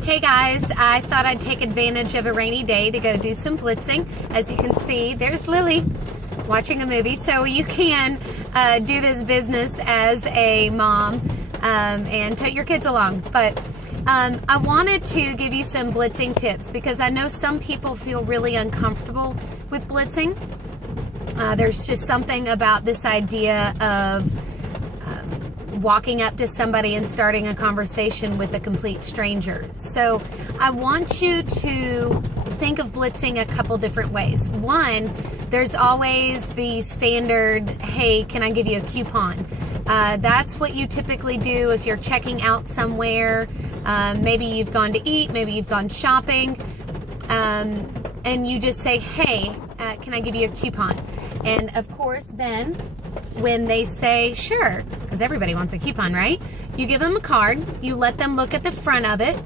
Hey guys, I thought I'd take advantage of a rainy day to go do some blitzing. As you can see, there's Lily watching a movie, so you can do this business as a mom and take your kids along. But I wanted to give you some blitzing tips because I know some people feel really uncomfortable with blitzing. There's just something about this idea of walking up to somebody and starting a conversation with a complete stranger. So I want you to think of blitzing a couple different ways. One, there's always the standard, hey, can I give you a coupon? That's what you typically do if you're checking out somewhere. Maybe you've gone to eat, maybe you've gone shopping, and you just say, hey, can I give you a coupon? And of course, then when they say sure, because everybody wants a coupon, right? You give them a card, you let them look at the front of it,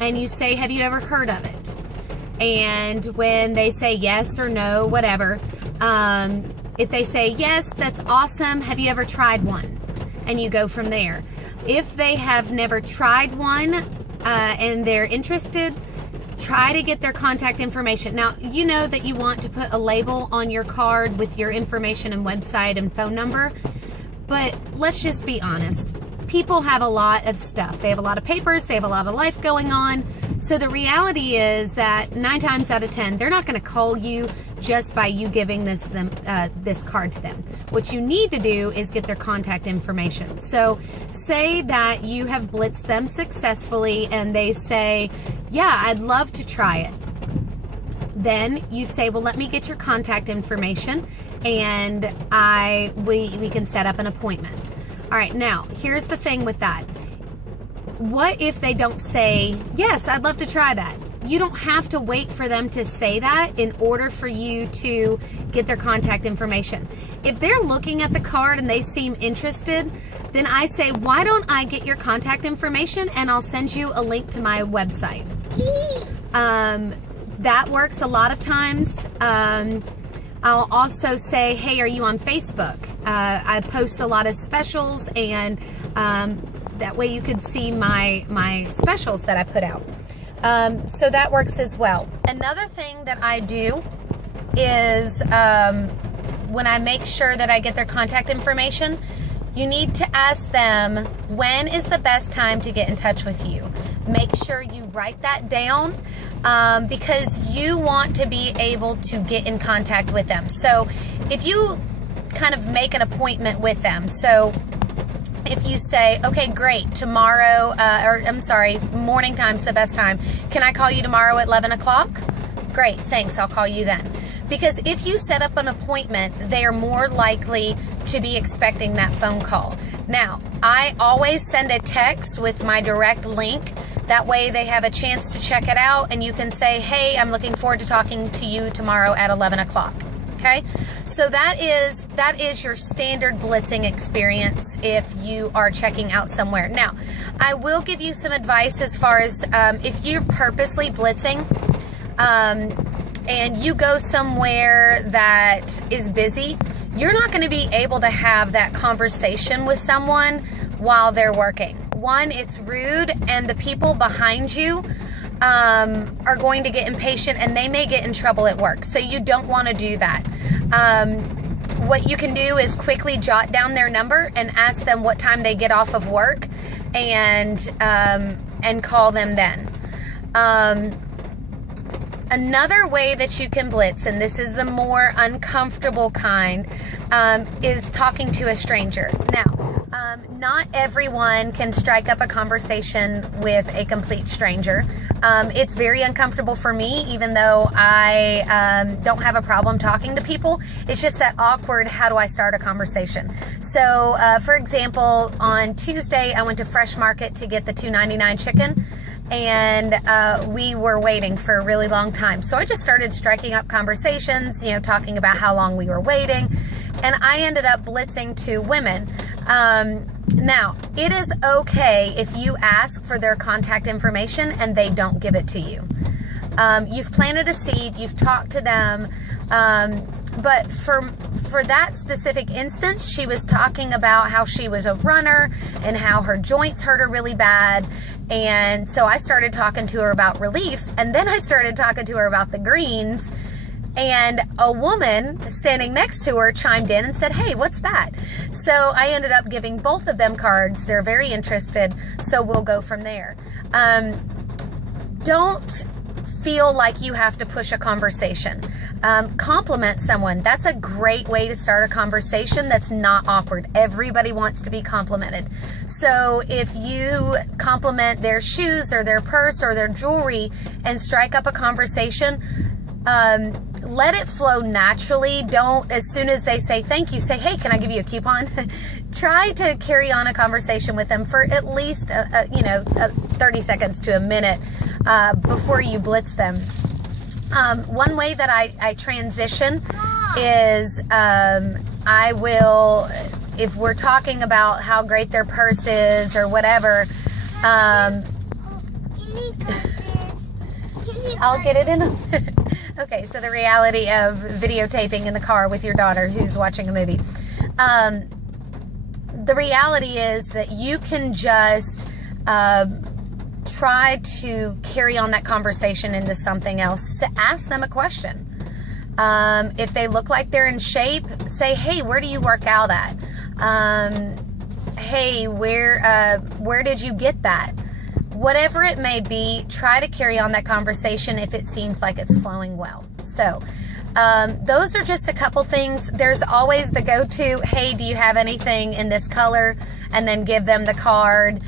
and you say, have you ever heard of it? And when they say yes or no, whatever, if they say yes, that's awesome, have you ever tried one? And you go from there. If they have never tried one and they're interested, try to get their contact information. Now, you know that you want to put a label on your card with your information and website and phone number, but let's just be honest. People have a lot of stuff. They have a lot of papers, they have a lot of life going on. So the reality is that 9 times out of 10, they're not going to call you just by you giving this card to them. What you need to do is get their contact information. So say that you have blitzed them successfully and they say, yeah, I'd love to try it. Then you say, well, let me get your contact information and we can set up an appointment. All right, now here's the thing with that. What if they don't say, yes, I'd love to try that? You don't have to wait for them to say that in order for you to get their contact information. If they're looking at the card and they seem interested, then I say, why don't I get your contact information and I'll send you a link to my website. That works a lot of times. I'll also say, hey, are you on Facebook? I post a lot of specials, and that way you can see my specials that I put out. So that works as well. Another thing that I do is when I make sure that I get their contact information, you need to ask them, when is the best time to get in touch with you? Make sure you write that down because you want to be able to get in contact with them. So if you kind of make an appointment with them, so if you say, okay, great, tomorrow, morning time's the best time. Can I call you tomorrow at 11 o'clock? Great, thanks, I'll call you then. Because if you set up an appointment, they are more likely to be expecting that phone call. Now, I always send a text with my direct link. That way they have a chance to check it out and you can say, hey, I'm looking forward to talking to you tomorrow at 11 o'clock. Okay, so that is your standard blitzing experience if you are checking out somewhere. Now, I will give you some advice as far as if you're purposely blitzing and you go somewhere that is busy, you're not going to be able to have that conversation with someone while they're working. One, it's rude, and the people behind you are going to get impatient and they may get in trouble at work. So you don't want to do that. What you can do is quickly jot down their number and ask them what time they get off of work and call them then. Another way that you can blitz, and this is the more uncomfortable kind, is talking to a stranger. Now, not everyone can strike up a conversation with a complete stranger. It's very uncomfortable for me, even though I don't have a problem talking to people. It's just that awkward, how do I start a conversation? So, for example, on Tuesday, I went to Fresh Market to get the $2.99 chicken. And we were waiting for a really long time. So I just started striking up conversations, talking about how long we were waiting. And I ended up blitzing 2 women. Now, it is okay if you ask for their contact information and they don't give it to you. You've planted a seed, you've talked to them, but for that specific instance, she was talking about how she was a runner and how her joints hurt her really bad. And so I started talking to her about relief, and then I started talking to her about the greens, and a woman standing next to her chimed in and said, hey, what's that? So I ended up giving both of them cards. They're very interested, so we'll go from there. Don't feel like you have to push a conversation. Compliment someone. That's a great way to start a conversation that's not awkward. Everybody wants to be complimented. So if you compliment their shoes or their purse or their jewelry and strike up a conversation, let it flow naturally. Don't, as soon as they say thank you, say, hey, can I give you a coupon? Try to carry on a conversation with them for at least 30 seconds to a minute before you blitz them. One way that I transition is I will, if we're talking about how great their purse is or whatever, I'll get it in a Okay, so the reality of videotaping in the car with your daughter who's watching a movie. The reality is that you can just try to carry on that conversation into something else. To ask them a question. If they look like they're in shape, say, hey, where do you work out at? Hey, where did you get that? Whatever it may be, try to carry on that conversation if it seems like it's flowing well. So, those are just a couple things. There's always the go-to, hey, do you have anything in this color? And then give them the card.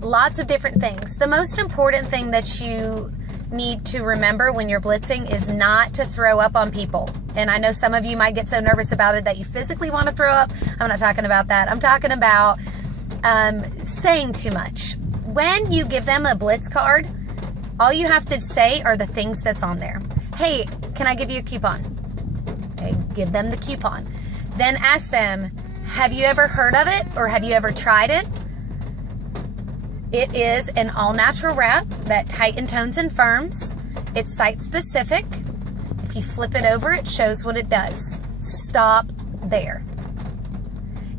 Lots of different things. The most important thing that you need to remember when you're blitzing is not to throw up on people. And I know some of you might get so nervous about it that you physically want to throw up. I'm not talking about that. I'm talking about saying too much. When you give them a blitz card, all you have to say are the things that's on there. Hey, can I give you a coupon? Okay, give them the coupon. Then ask them, have you ever heard of it or have you ever tried it? It is an all-natural wrap that tightens, tones, and firms. It's site-specific. If you flip it over, it shows what it does. Stop there.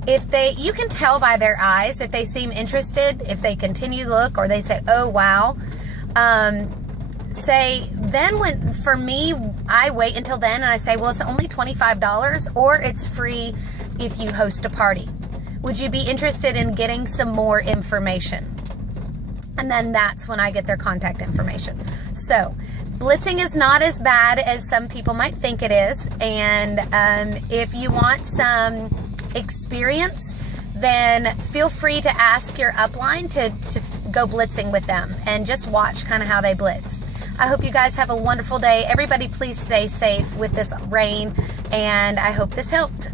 You can tell by their eyes if they seem interested, if they continue to look, or they say, oh, wow. For me, I wait until then and I say, well, it's only $25 or it's free if you host a party. Would you be interested in getting some more information? And then that's when I get their contact information. So blitzing is not as bad as some people might think it is. And if you want some experience, then feel free to ask your upline to go blitzing with them and just watch kind of how they blitz. I hope you guys have a wonderful day. Everybody please stay safe with this rain, and I hope this helped.